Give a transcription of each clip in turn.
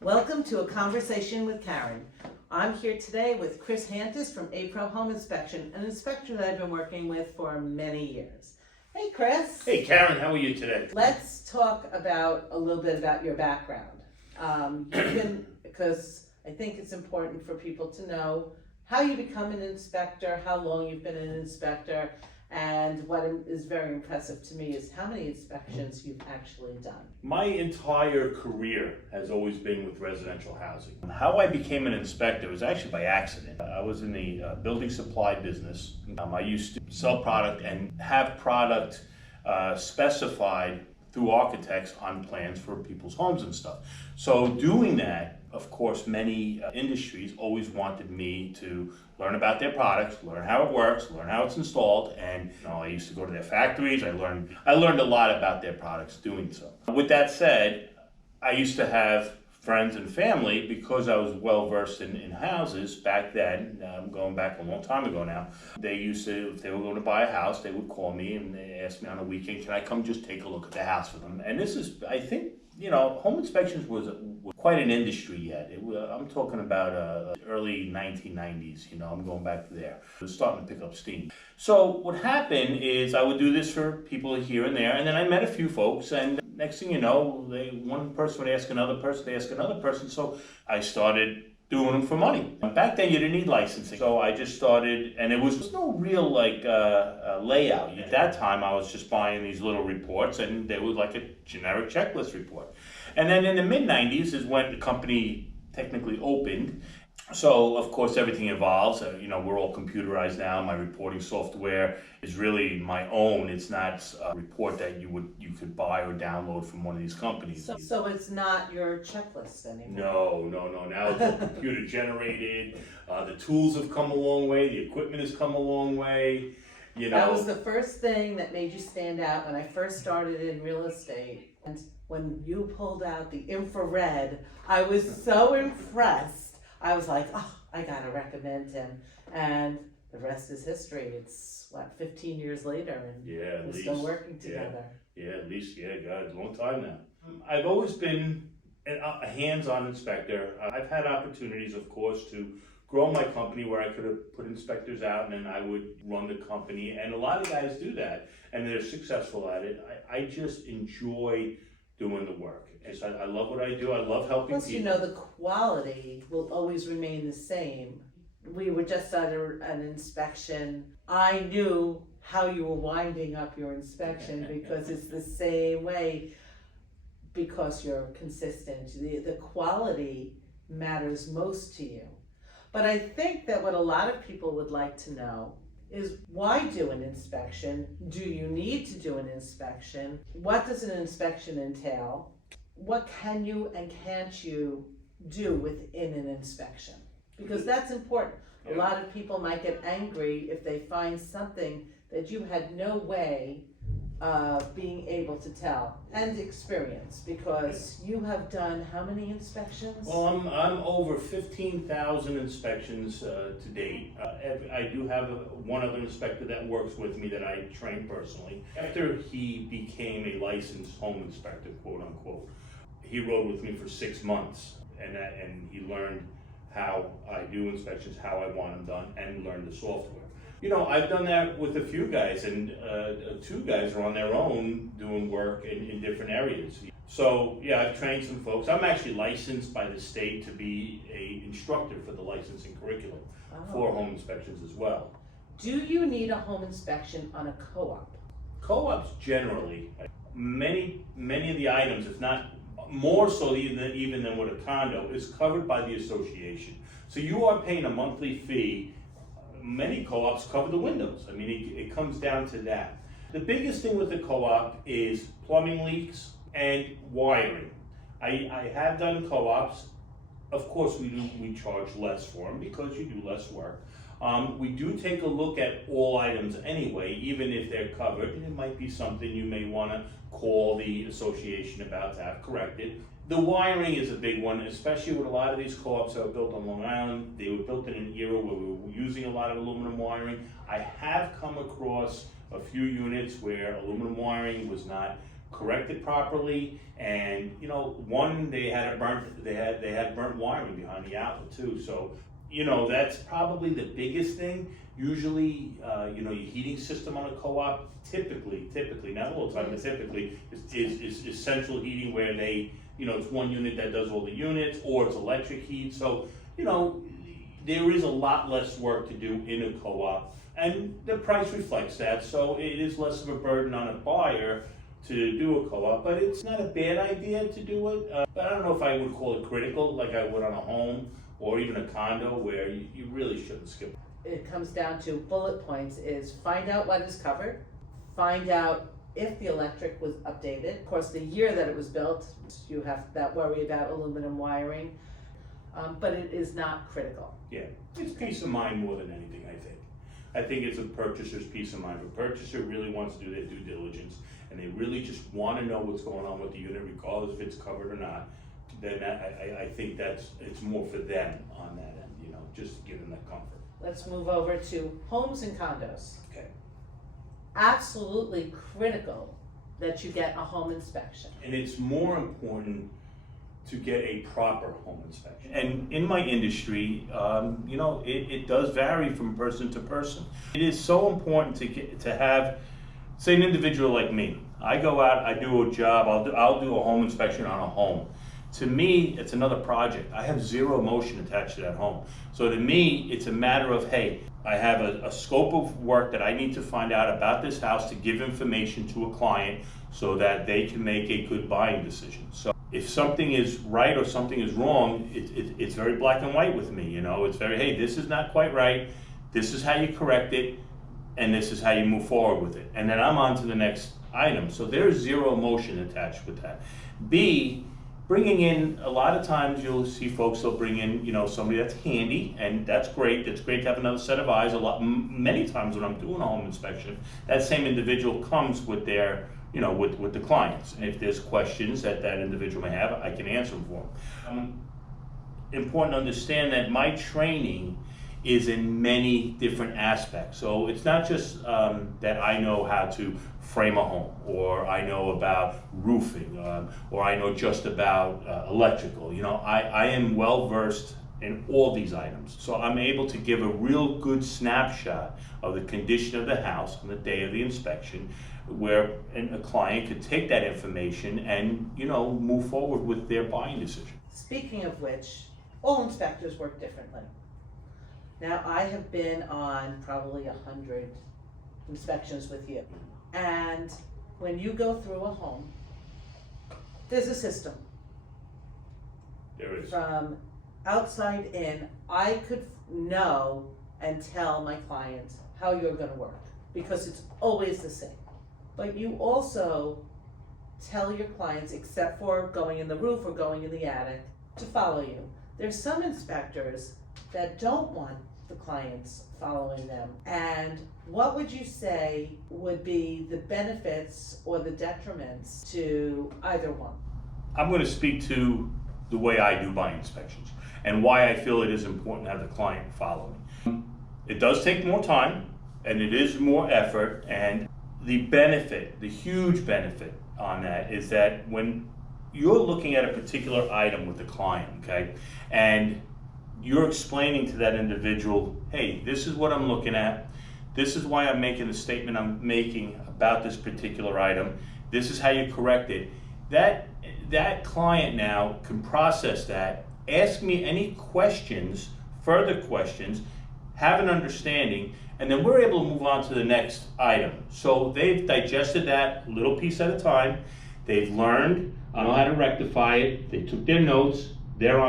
Welcome to A Conversation with Karen. I'm here today with Chris Hantis from A-Pro Home Inspection, an inspector that I've been working with for many years. Hey, Chris. Hey, Karen, how are you today? Let's talk about a little bit about your background. Because I think it's important for people to know how you become an inspector, how long you've been an inspector, and what is very impressive to me is how many inspections you've actually done. My entire career has always been with residential housing. How I became an inspector was actually by accident. I was in the building supply business. I used to sell product and have product specified through architects on plans for people's homes and stuff. So doing that, of course, many industries always wanted me to learn about their products, learn how it works, learn how it's installed, and I used to go to their factories. I learned a lot about their products doing so. With that said, I used to have friends and family, because I was well versed in houses back then, going back a long time ago now. They used to, if they were going to buy a house, they would call me and they asked me on a weekend, can I come just take a look at the house for them? And this is, I think, home inspections was quite an industry yet. I'm talking about early 1990s, I'm going back there. It was starting to pick up steam. So what happened is I would do this for people here and there, and then I met a few folks, and next thing you know, one person would ask another person, so I started doing them for money. Back then you didn't need licensing, so I just started, and there was no real layout. At that time I was just buying these little reports, and they were like a generic checklist report. And then in the mid-90s is when the company technically opened. So of course everything evolves. We're all computerized now. My reporting software is really my own. It's not a report that you could buy or download from one of these companies. So it's not your checklist anymore? No. Now it's all computer generated. The tools have come a long way. The equipment has come a long way. That was the first thing that made you stand out when I first started in real estate. And when you pulled out the infrared, I was so impressed. I was like, I gotta recommend him. And the rest is history. It's 15 years later, and we're still working together. At least, God, it's a long time now. I've always been a hands-on inspector. I've had opportunities, of course, to grow my company where I could have put inspectors out and then I would run the company. And a lot of guys do that, and they're successful at it. I just enjoy doing the work. I love what I do. I love helping people. Plus, the quality will always remain the same. We were just at an inspection. I knew how you were winding up your inspection because it's the same way, because you're consistent. The quality matters most to you. But I think that what a lot of people would like to know is, why do an inspection? Do you need to do an inspection? What does an inspection entail? What can you and can't you do within an inspection? Because that's important. A lot of people might get angry if they find something that you had no way of being able to tell and experience, because you have done how many inspections? Well, I'm over 15,000 inspections to date. I do have one other inspector that works with me that I train personally. After he became a licensed home inspector, quote unquote, he rode with me for 6 months, and he learned how I do inspections, how I want them done, and learned the software. I've done that with a few guys, and 2 guys are on their own doing work in different areas. So I've trained some folks. I'm actually licensed by the state to be an instructor for the licensing curriculum for home inspections as well. Do you need a home inspection on a co-op? Co-ops generally, many of the items, if not more so even than with a condo, is covered by the association. So you are paying a monthly fee. Many co-ops cover the windows. It comes down to that. The biggest thing with the co-op is plumbing leaks and wiring. I have done co-ops. Of course, we charge less for them because you do less work. We do take a look at all items anyway, even if they're covered. And it might be something you may want to call the association about to have corrected. The wiring is a big one, especially with a lot of these co-ops that were built on Long Island. They were built in an era where we were using a lot of aluminum wiring. I have come across a few units where aluminum wiring was not corrected properly, and one, they had burnt wiring behind the outlet too. So that's probably the biggest thing. Usually, your heating system on a co-op, typically, not all the time, but typically is central heating, where they, it's one unit that does all the units, or it's electric heat. So, there is a lot less work to do in a co-op, and the price reflects that. So it is less of a burden on a buyer to do a co-op, but it's not a bad idea to do it. But I don't know if I would call it critical like I would on a home or even a condo, where you really shouldn't skip it. It comes down to bullet points: is find out what is covered, find out if the electric was updated, of course the year that it was built, you have that worry about aluminum wiring, but it is not critical. Yeah, it's peace of mind more than anything, I think. I think it's a purchaser's peace of mind. If a purchaser really wants to do their due diligence, and they really just want to know what's going on with the unit, regardless if it's covered or not, then I think it's more for them on that end, just give them that comfort. Let's move over to homes and condos. Okay. Absolutely critical that you get a home inspection. And it's more important to get a proper home inspection. And in my industry, it does vary from person to person. It is so important to have, say, an individual like me. I go out, I do a job, I'll do a home inspection on a home. To me, it's another project. I have zero emotion attached to that home. So to me, it's a matter of, hey, I have a scope of work that I need to find out about this house to give information to a client so that they can make a good buying decision. So if something is right or something is wrong, it's very black and white with me. It's very, hey, this is not quite right, this is how you correct it, and this is how you move forward with it. And then I'm on to the next item. So there's zero emotion attached with that. B, bringing in, a lot of times you'll see folks, they'll bring in, somebody that's handy, and that's great. It's great to have another set of eyes. Many times when I'm doing a home inspection, that same individual comes with their, with the clients. And if there's questions that individual may have, I can answer them for them. Important to understand that my training is in many different aspects. So it's not just that I know how to frame a home, or I know about roofing, or I know just about electrical. I am well versed in all these items. So I'm able to give a real good snapshot of the condition of the house on the day of the inspection, where a client could take that information and move forward with their buying decision. Speaking of which, all inspectors work differently. Now, I have been on probably 100 inspections with you. And when you go through a home, there's a system. There is. From outside in, I could know and tell my clients how you're gonna work, because it's always the same. But you also tell your clients, except for going in the roof or going in the attic, to follow you. There's some inspectors that don't want the clients following them. And what would you say would be the benefits or the detriments to either one? I'm going to speak to the way I do my inspections and why I feel it is important to have the client follow me. It does take more time and it is more effort, and the benefit, the huge benefit on that is that when you're looking at a particular item with the client, okay, and you're explaining to that individual, hey, this is what I'm looking at, this is why I'm making the statement I'm making about this particular item, this is how you correct it. That client now can process that, ask me any questions, further questions, have an understanding, and then we're able to move on to the next item. So they've digested that little piece at a time, they've learned on how to rectify it, they took their notes, they're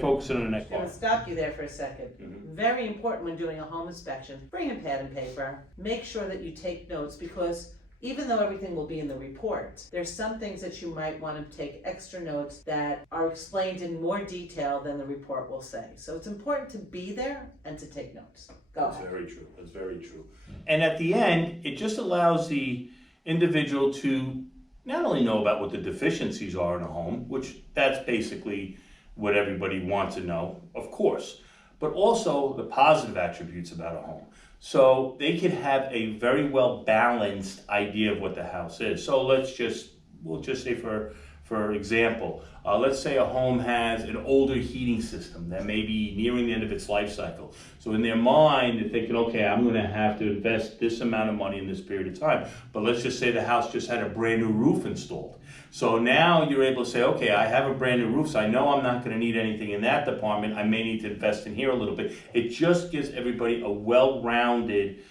focusing on the next I'm one. gonna stop you there for a second. Very important when doing a home inspection, bring a pad and paper. Make sure that you take notes, because even though everything will be in the report, there's some things that you might want to take extra notes that are explained in more detail than the report will say. So it's important to be there and to take notes. That's very true. That's very true. And at the end, it just allows the individual to not only know about what the deficiencies are in a home, which that's basically what everybody wants to know, of course, but also the positive attributes about a home. So they can have a very well balanced idea of what the house is. So let's just we'll just say for example, let's say a home has an older heating system that may be nearing the end of its life cycle. So in their mind, they're thinking, okay, I'm going to have to invest this amount of money in this period of time. But let's just say the house just had a brand new roof installed. So now you're able to say, okay, I have a brand new roof, so I know I'm not going to need anything in that department. I may need to invest in here a little bit. It just gives everybody a well-rounded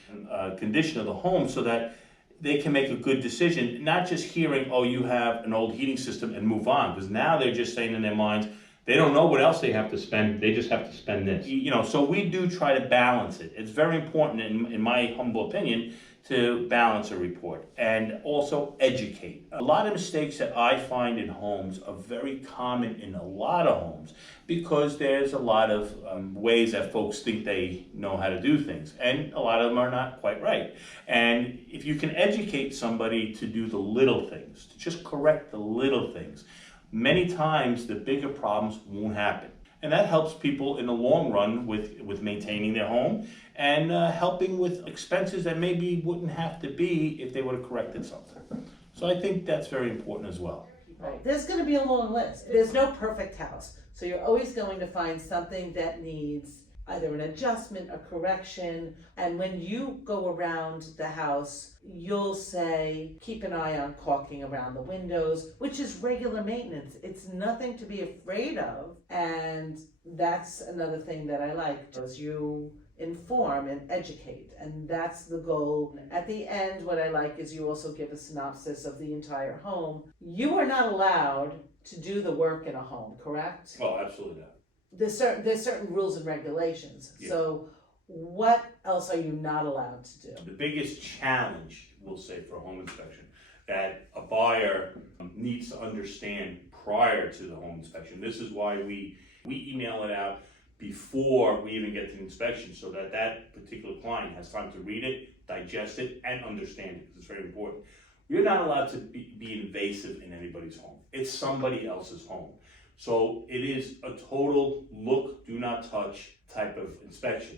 condition of the home so that they can make a good decision, not just hearing, oh, you have an old heating system and move on, because now they're just saying in their minds, they don't know what else they have to spend, they just have to spend this. So we do try to balance it. It's very important, in my humble opinion, to balance a report and also educate. A lot of mistakes that I find in homes are very common in a lot of homes because there's a lot of ways that folks think they know how to do things, and a lot of them are not quite right. And if you can educate somebody to do the little things, to just correct the little things, many times the bigger problems won't happen. And that helps people in the long run with maintaining their home and helping with expenses that maybe wouldn't have to be if they would have corrected something. So I think that's very important as well. Right. There's going to be a long list. There's no perfect house. So you're always going to find something that needs either an adjustment, a correction. And when you go around the house, you'll say, keep an eye on caulking around the windows, which is regular maintenance. It's nothing to be afraid of. And that's another thing that I like, is you inform and educate, and that's the goal. At the end, what I like is you also give a synopsis of the entire home. You are not allowed to do the work in a home, correct? Oh, absolutely not. There's certain rules and regulations. Yeah. So what else are you not allowed to do? The biggest challenge, we'll say, for a home inspection that a buyer needs to understand prior to the home inspection. This is why we email it out before we even get to the inspection, so that that particular client has time to read it, digest it, and understand it, because it's very important. You're not allowed to be invasive in anybody's home. It's somebody else's home. So it is a total look, do not touch type of inspection.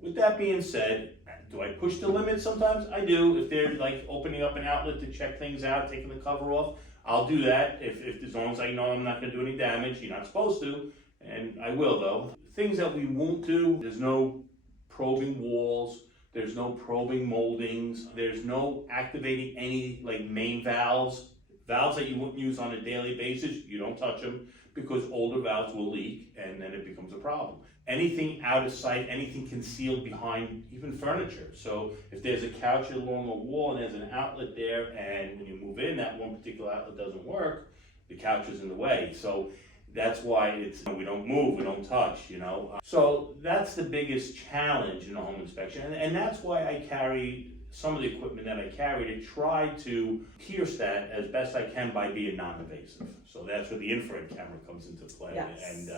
With that being said, do I push the limit sometimes? I do. If they're like opening up an outlet to check things out, taking the cover off, I'll do that. If as long as I know I'm not going to do any damage. You're not supposed to, and I will though. Things that we won't do, there's no probing walls, there's no probing moldings, there's no activating any like main valves that you wouldn't use on a daily basis. You don't touch them, because older valves will leak and then it becomes a problem. Anything out of sight, anything concealed behind even furniture. So if there's a couch along a wall and there's an outlet there, and when you move in, that one particular outlet doesn't work, the couch is in the way. So that's why we don't move, we don't touch, So that's the biggest challenge in a home inspection. And that's why I carry some of the equipment that I carry to try to pierce that as best I can by being non-invasive. So that's where the infrared camera comes into play. Yes.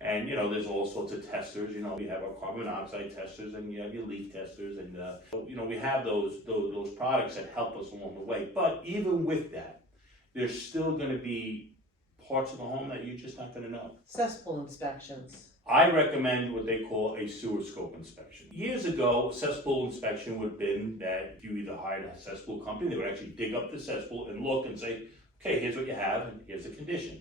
And there's all sorts of testers. We have our carbon monoxide testers, and you have your leak testers, and we have those products that help us along the way. But even with that, there's still going to be parts of the home that you're just not going to know. Cesspool inspections. I recommend what they call a sewer scope inspection. Years ago, cesspool inspection would have been that you either hired a cesspool company, they would actually dig up the cesspool and look and say, okay, here's what you have, and here's the condition.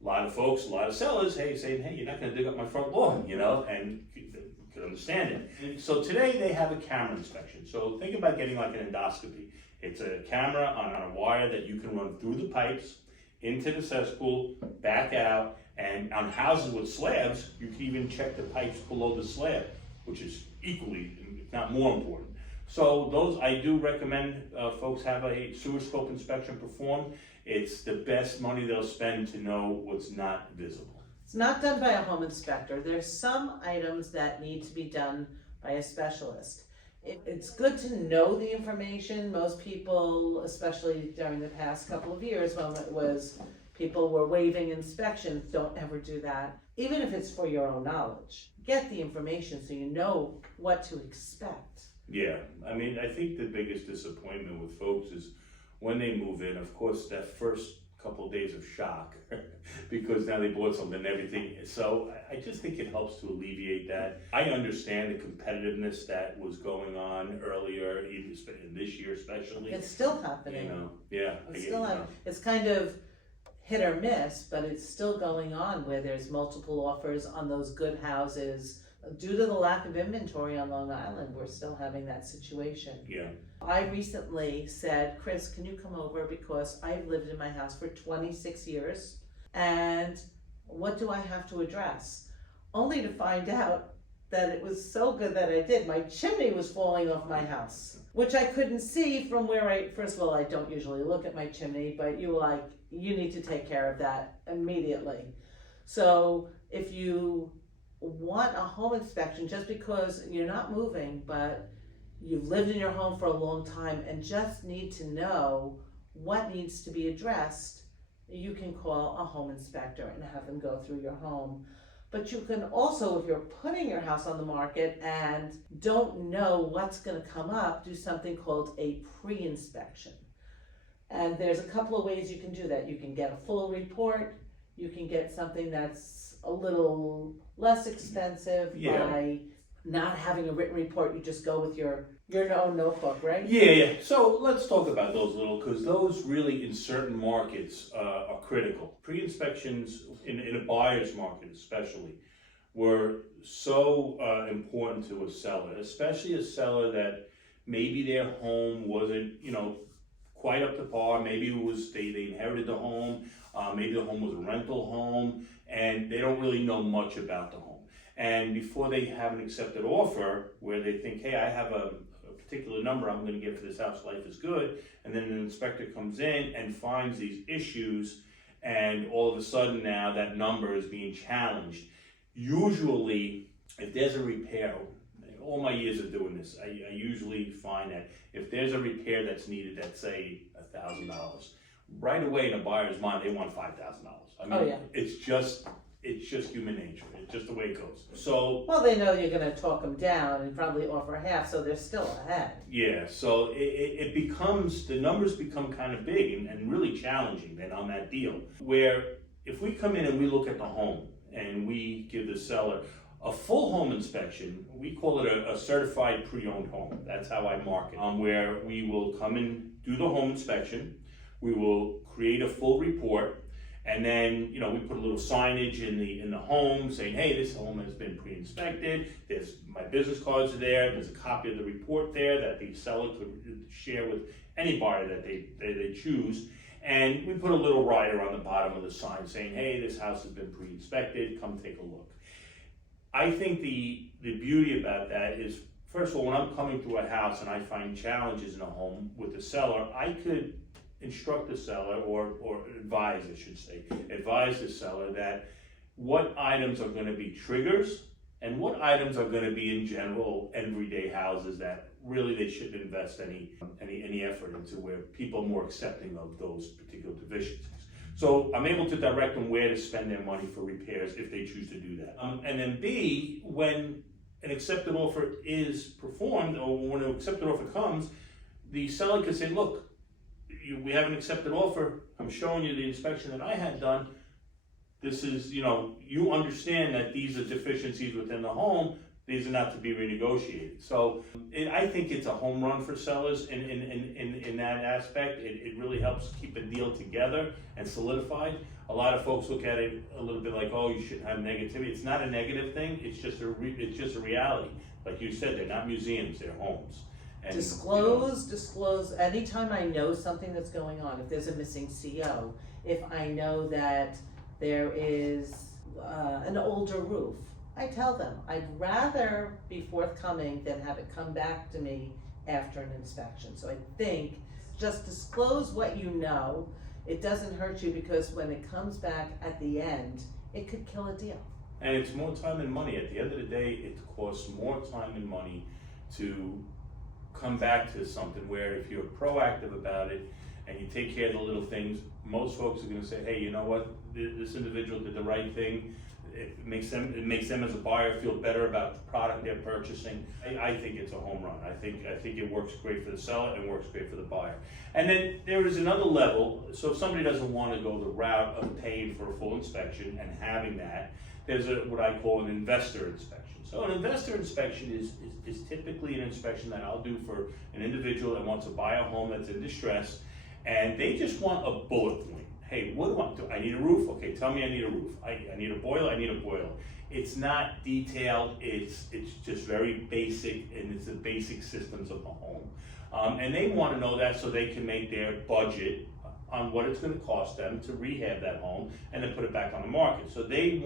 A lot of folks, a lot of sellers, saying, hey, you're not going to dig up my front lawn, and you could understand it. And so today they have a camera inspection. So think about getting like an endoscopy. It's a camera on a wire that you can run through the pipes, into the cesspool, back out, and on houses with slabs, you can even check the pipes below the slab, which is equally, if not more important. So those, I do recommend folks have a sewer scope inspection performed. It's the best money they'll spend to know what's not visible. It's not done by a home inspector. There's some items that need to be done by a specialist. It's good to know the information. Most people, especially during the past couple of years when it was people were waiving inspections, don't ever do that. Even if it's for your own knowledge, get the information so you know what to expect. Yeah, I think the biggest disappointment with folks is when they move in, of course, that first couple of days of shock because now they bought something and everything. So I just think it helps to alleviate that. I understand the competitiveness that was going on earlier, even in this year especially. It's still happening. You know, yeah. It's still it's kind of hit or miss, but it's still going on where there's multiple offers on those good houses. Due to the lack of inventory on Long Island, we're still having that situation. Yeah. I recently said, Chris, can you come over because I've lived in my house for 26 years and what do I have to address? Only to find out that it was so good that I did. My chimney was falling off my house, which I couldn't see from where first of all, I don't usually look at my chimney, but you were like, you need to take care of that immediately. So if you want a home inspection, just because you're not moving, but you've lived in your home for a long time and just need to know what needs to be addressed, you can call a home inspector and have them go through your home. But you can also, if you're putting your house on the market and don't know what's going to come up, do something called a pre-inspection. And there's a couple of ways you can do that. You can get a full report, you can get something that's a little less expensive by not having a written report. You just go with your own notebook, right? Yeah. So let's talk about those because those really in certain markets are critical. Pre-inspections in a buyer's market especially were so important to a seller, especially a seller that maybe their home wasn't, quite up to par. Maybe it was they inherited the home, maybe the home was a rental home, and they don't really know much about the home. And before they have an accepted offer where they think, hey, I have a particular number I'm going to get for this house, life is good, and then an inspector comes in and finds these issues, and all of a sudden now that number is being challenged. Usually, if there's a repair, all my years of doing this, I usually find that if there's a repair that's needed, that's say $1,000, right away in a buyer's mind they want $5,000. I mean, it's just human nature. It's just the way it goes. So well, they know you're going to talk them down and probably offer half, so they're still ahead. Yeah. So it becomes, the numbers become kind of big and really challenging then on that deal. Where if we come in and we look at the home and we give the seller a full home inspection, we call it a certified pre-owned home. That's how I mark it. Where we will come and do the home inspection, we will create a full report, and then we put a little signage in the home saying, hey, this home has been pre-inspected. There's my business cards are there. There's a copy of the report there that the seller could share with any buyer that they choose. And we put a little rider on the bottom of the sign saying, hey, this house has been pre-inspected. Come take a look. I think the beauty about that is, first of all, when I'm coming through a house and I find challenges in a home with the seller, I could instruct the seller or advise the seller that what items are going to be triggers and what items are going to be in general everyday houses that really they shouldn't invest any effort into, where people are more accepting of those particular deficiencies. So I'm able to direct them where to spend their money for repairs if they choose to do that. And then B, when an accepted offer is performed, or when an accepted offer comes, the seller can say, look, we have an accepted offer. I'm showing you the inspection that I had done. This is, you understand that these are deficiencies within the home. These are not to be renegotiated. So I think it's a home run for sellers in that aspect. It really helps keep a deal together and solidified. A lot of folks look at it a little bit like, oh, you shouldn't have negativity. It's not a negative thing. It's just a reality. Like you said, they're not museums, they're homes. And, disclose anytime I know something that's going on. If there's a missing CO, if I know that there is an older roof, I tell them I'd rather be forthcoming than have it come back to me after an inspection. So I think just disclose what you know. It doesn't hurt you, because when it comes back at the end, it could kill a deal. And it's more time and money. At the end of the day, it costs more time and money to come back to something where if you're proactive about it and you take care of the little things, most folks are going to say, hey, you know what, this individual did the right thing. it makes them as a buyer feel better about the product they're purchasing. I think it's a home run. I think it works great for the seller and works great for the buyer. And then there is another level. So if somebody doesn't want to go the route of paying for a full inspection and having that, there's what I call an investor inspection. So an investor inspection is typically an inspection that I'll do for an individual that wants to buy a home that's in distress, and they just want a bullet point. Hey, what do I do? I need a roof? Okay, tell me I need a roof. I need a boiler? I need a boiler. It's not detailed, it's just very basic, and it's the basic systems of the home. And they want to know that so they can make their budget on what it's going to cost them to rehab that home and then put it back on the market. So they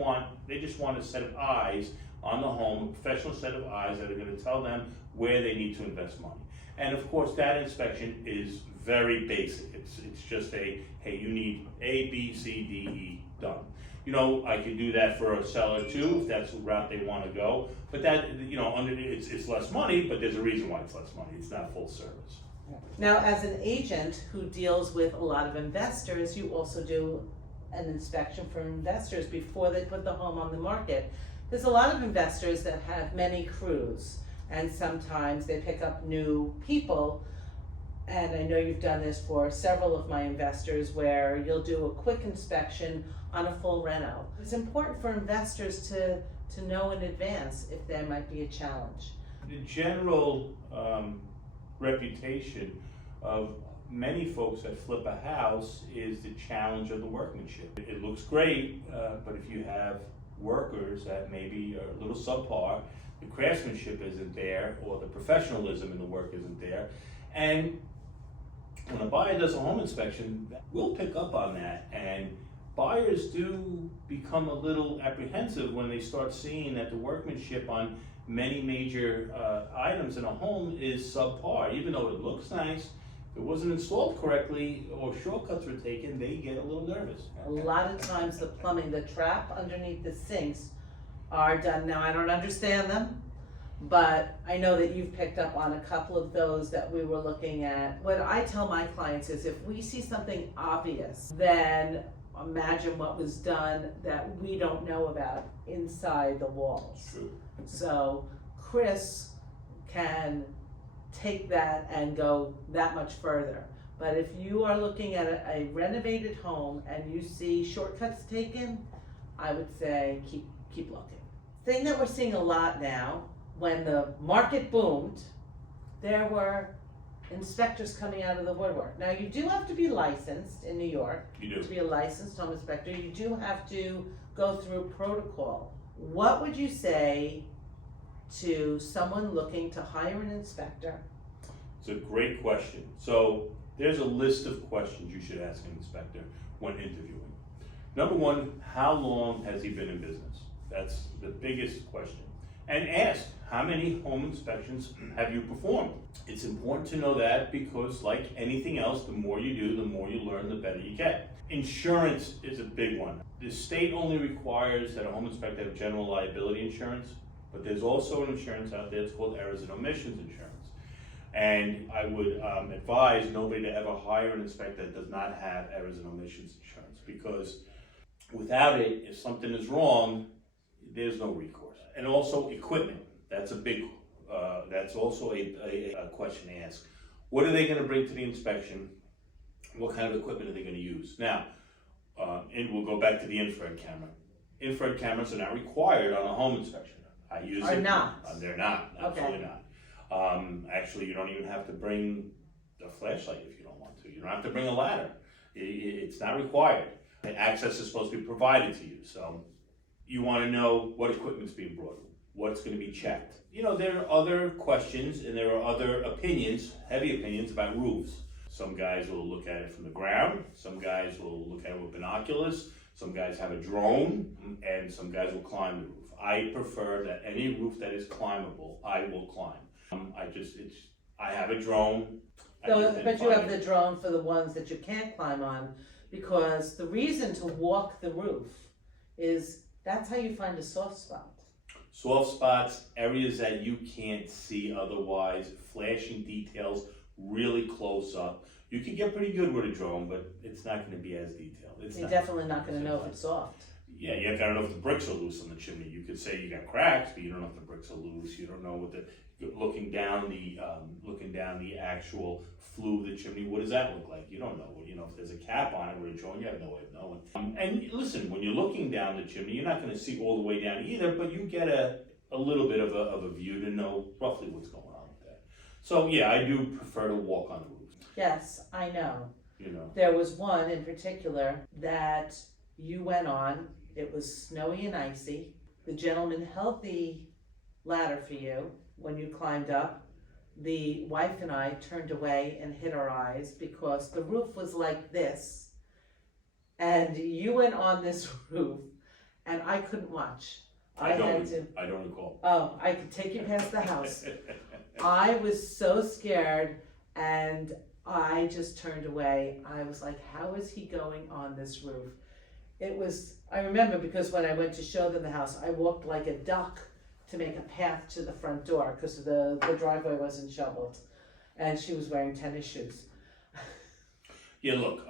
just want a set of eyes on the home, a professional set of eyes that are going to tell them where they need to invest money. And of course, that inspection is very basic. It's just hey, you need A, B, C, D, E, done. You know, I could do that for a seller too, if that's the route they want to go. But that, you know, it's less money, but there's a reason why it's less money. It's not full service. Now, as an agent who deals with a lot of investors, you also do an inspection for investors before they put the home on the market. There's a lot of investors that have many crews, and sometimes they pick up new people. And I know you've done this for several of my investors where you'll do a quick inspection on a full reno. It's important for investors to know in advance if there might be a challenge. The general reputation of many folks that flip a house is the challenge of the workmanship. It looks great, but if you have workers that maybe are a little subpar, the craftsmanship isn't there, or the professionalism in the work isn't there. And when a buyer does a home inspection, we'll pick up on that, and buyers do become a little apprehensive when they start seeing that the workmanship on many major items in a home is subpar. Even though it looks nice, if it wasn't installed correctly or shortcuts were taken, they get a little nervous. A lot of times the plumbing, the trap underneath the sinks are done. Now, I don't understand them, but I know that you've picked up on a couple of those that we were looking at. What I tell my clients is if we see something obvious, then imagine what was done that we don't know about inside the walls. True. So Chris can take that and go that much further. But if you are looking at a renovated home and you see shortcuts taken, I would say keep looking. Thing that we're seeing a lot now, when the market boomed, there were inspectors coming out of the woodwork. Now, you do have to be licensed in New York. You do. To be a licensed home inspector. You do have to go through protocol. What would you say to someone looking to hire an inspector? It's a great question. So there's a list of questions you should ask an inspector when interviewing. Number one, how long has he been in business? That's the biggest question. And ask, how many home inspections have you performed? It's important to know that because like anything else, the more you do, the more you learn, the better you get. Insurance is a big one. The state only requires that a home inspector have general liability insurance, but there's also an insurance out there, it's called errors and omissions insurance. And I would advise nobody to ever hire an inspector that does not have errors and omissions insurance, because without it, if something is wrong, there's no recourse. And also equipment, that's a big, that's also a question to ask. What are they gonna bring to the inspection? What kind of equipment are they gonna use? Now, and we'll go back to the infrared camera. Infrared cameras are not required on a home inspection. I use Are it. not? They're not, absolutely Okay. not. Actually, you don't even have to bring a flashlight if you don't want to. You don't have to bring a ladder. It's not required. Access is supposed to be provided to you. So you want to know what equipment's being brought, what's going to be checked. You know, there are other questions and there are other opinions, heavy opinions about roofs. Some guys will look at it from the ground. Some guys will look at it with binoculars. Some guys have a drone, and some guys will climb the roof. I prefer that any roof that is climbable, I will climb. I have a drone. But you have the drone for the ones that you can't climb on, because the reason to walk the roof is that's how you find a soft spot. Soft spots, areas that you can't see otherwise, flashing details really close up. You can get pretty good with a drone, but it's not going to be as detailed. You're definitely not going to know if it's soft. Yeah, you gotta know if the bricks are loose on the chimney. You could say you got cracks, but you don't know if the bricks are loose. You don't know what looking down the actual flue of the chimney. What does that look like? You don't know. You know, if there's a cap on it or a joint, you have no way of knowing. And listen, when you're looking down the chimney, you're not going to see all the way down either, but you get a little bit of a view to know roughly what's going on with that. So yeah, I do prefer to walk on the roof. Yes, I know. You know, There was one in particular that you went on. It was snowy and icy. The gentleman held the ladder for you when you climbed up. The wife and I turned away and hid our eyes because the roof was like this. And you went on this roof and I couldn't watch. I don't recall. Oh, I could take you past the house. I was so scared and I just turned away. I was like, how is he going on this roof? I remember because when I went to show them the house, I walked like a duck to make a path to the front door because the driveway wasn't shoveled. And she was wearing tennis shoes. Yeah, look,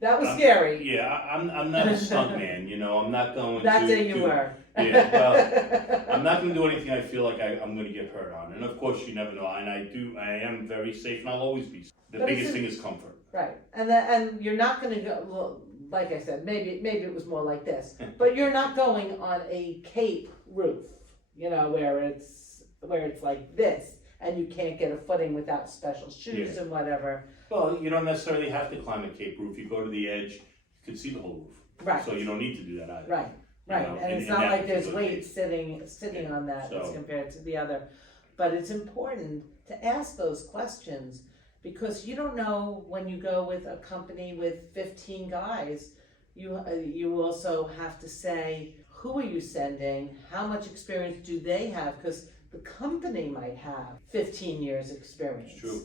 That was scary. Yeah, I'm not a stunt man, I'm not going That to... day you were. Yeah, well, I'm not going to do anything I feel like I'm going to get hurt on. And of course, you never know. And I am very safe and I'll always be safe. The biggest thing is comfort. Right. And you're not going to go, well, like I said, maybe it was more like this, but you're not going on a cape roof, where it's like this and you can't get a footing without special shoes and whatever. Well, you don't necessarily have to climb a cape roof. You go to the edge, you can see the whole roof. Right. So you don't need to do that either. Right. Right. And it's not like there's weight sitting on that as So, compared to the other. But it's important to ask those questions because you don't know when you go with a company with 15 guys, you also have to say, who are you sending? How much experience do they have? Because the company might have 15 years experience. It's true.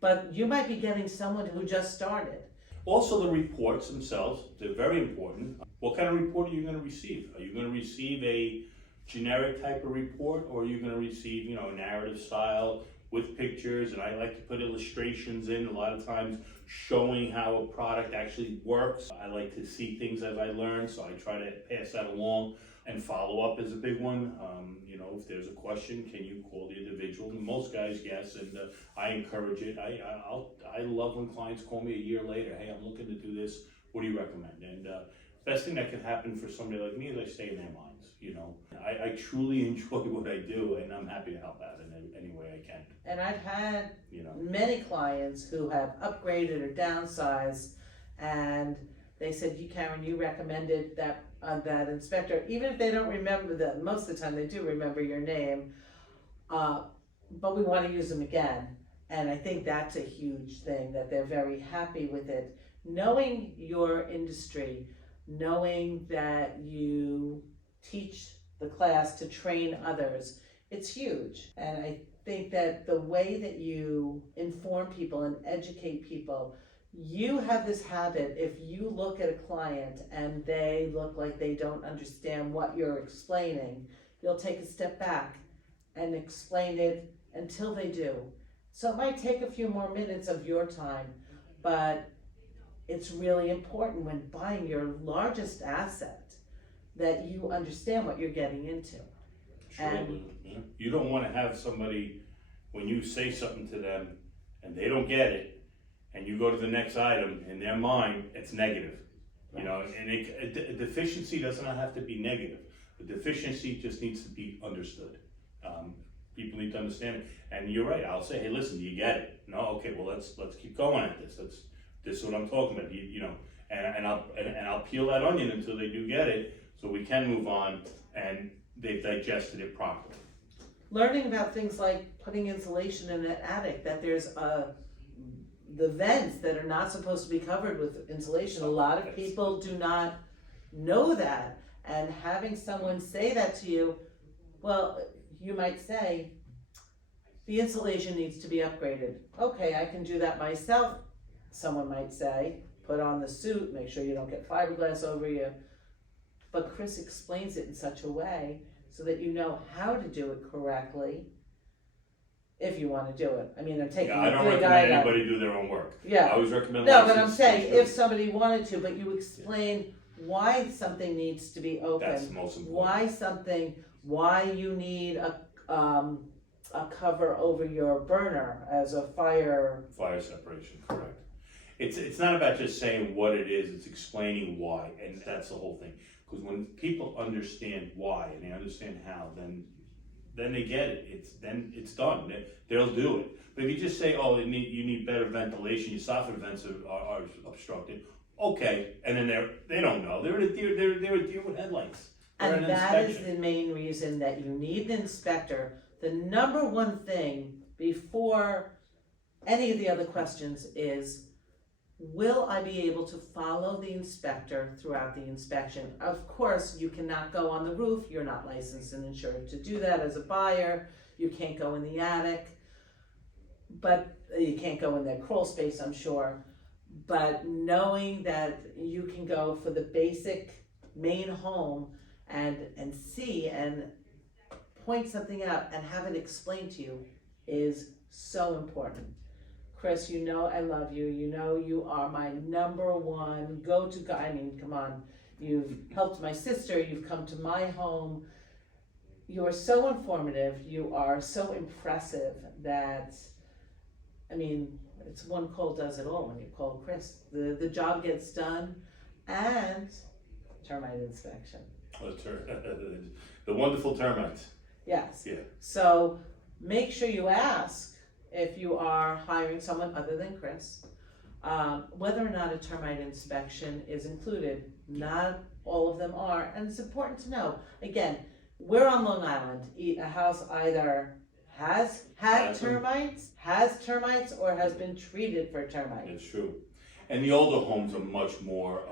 But you might be getting someone who just started. Also, the reports themselves, they're very important. What kind of report are you going to receive? Are you going to receive a generic type of report, or are you going to receive, a narrative style with pictures? And I like to put illustrations in, a lot of times showing how a product actually works. I like to see things as I learn, so I try to pass that along. And follow up is a big one. If there's a question, can you call the individual? And most guys, yes, and I encourage it. I love when clients call me a year later. Hey, I'm looking to do this. What do you recommend? And best thing that can happen for somebody like me is I stay in their minds. I truly enjoy what I do, and I'm happy to help out in any way I can. And I've had many clients who have upgraded or downsized, and they said, Karen, you recommended that inspector, even if they don't remember that, most of the time they do remember your name, but we want to use them again. And I think that's a huge thing, that they're very happy with it. Knowing your industry, knowing that you teach the class to train others, it's huge. And I think that the way that you inform people and educate people, you have this habit, if you look at a client and they look like they don't understand what you're explaining, you'll take a step back and explain it until they do. So it might take a few more minutes of your time, but it's really important when buying your largest asset that you understand what you're getting into. Sure. And you don't want to have somebody, when you say something to them and they don't get it, and you go to the next item, in their mind, it's negative. And a deficiency does not have to be negative. The deficiency just needs to be understood. People need to understand it. And you're right, I'll say, hey, listen, do you get it? No, okay, well, let's keep going at this. This is what I'm talking about. And I'll peel that onion until they do get it, so we can move on and they've digested it properly. Learning about things like putting insulation in an attic, that there's the vents that are not supposed to be covered with insulation. A lot of people do not know that. And having someone say that to you, well, you might say, the insulation needs to be upgraded. Okay, I can do that myself. Someone might say, put on the suit, make sure you don't get fiberglass over you. But Chris explains it in such a way so that you know how to do it correctly. If you want to do it. I mean, I'm taking I don't recommend anybody do their own work. Yeah. I always recommend No, but I'm saying if somebody wanted to, but you explain why something needs to be open. That's the most important. Why you need a cover over your burner as a fire. Fire separation, correct. It's not about just saying what it is, it's explaining why, and that's the whole thing. Because when people understand why and they understand how, then they get it. It's done. They'll do it. But if you just say, oh, you need better ventilation, your soffit vents are obstructed, okay, and then they don't know. They're a deer with headlights. And that is the main reason that you need an inspector. The number one thing before any of the other questions is, will I be able to follow the inspector throughout the inspection? Of course, you cannot go on the roof. You're not licensed and insured to do that as a buyer. You can't go in the attic, but you can't go in their crawl space, I'm sure. But knowing that you can go for the basic main home and see and point something out and have it explained to you is so important. Chris, you know I love you. You know you are my number one go-to guy. I mean, come on. You've helped my sister. You've come to my home. You are so informative. You are so impressive that, I mean, it's one call does it all when you call Chris. The job gets done, and termite inspection. The wonderful termites. Yes. Yeah. So make sure you ask if you are hiring someone other than Chris, whether or not a termite inspection is included. Not all of them are, and it's important to know. Again, we're on Long Island. A house either has had termites, or has been treated for termites. It's true. And the older homes are much more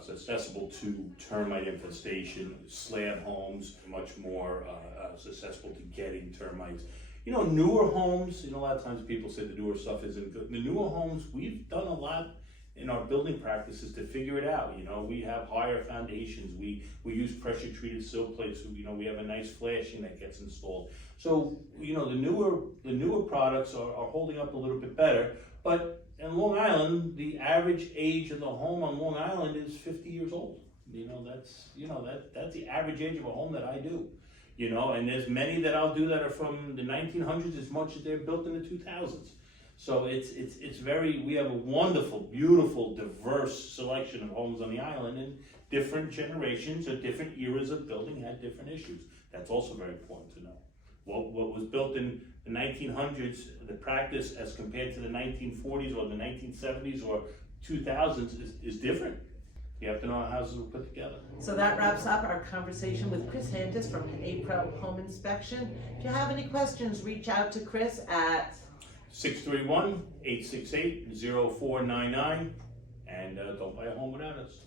susceptible to termite infestation. Slab homes much more susceptible to getting termites. You know, newer homes, a lot of times people say the newer stuff isn't good. The newer homes, we've done a lot in our building practices to figure it out. We have higher foundations. We use pressure treated sill plates. We have a nice flashing that gets installed. So, the newer products are holding up a little bit better. But in Long Island, the average age of the home on Long Island is 50 years old. That's the average age of a home that I do. And there's many that I'll do that are from the 1900s as much as they're built in the 2000s. So we have a wonderful, beautiful, diverse selection of homes on the island, and different generations or different eras of building had different issues. That's also very important to know. What was built in the 1900s, the practice as compared to the 1940s or the 1970s or 2000s is different. You have to know how houses were put together. So that wraps up our conversation with Chris Hantis from April Home Inspection. If you have any questions, reach out to Chris at 631-868-0499, and don't buy a home without us.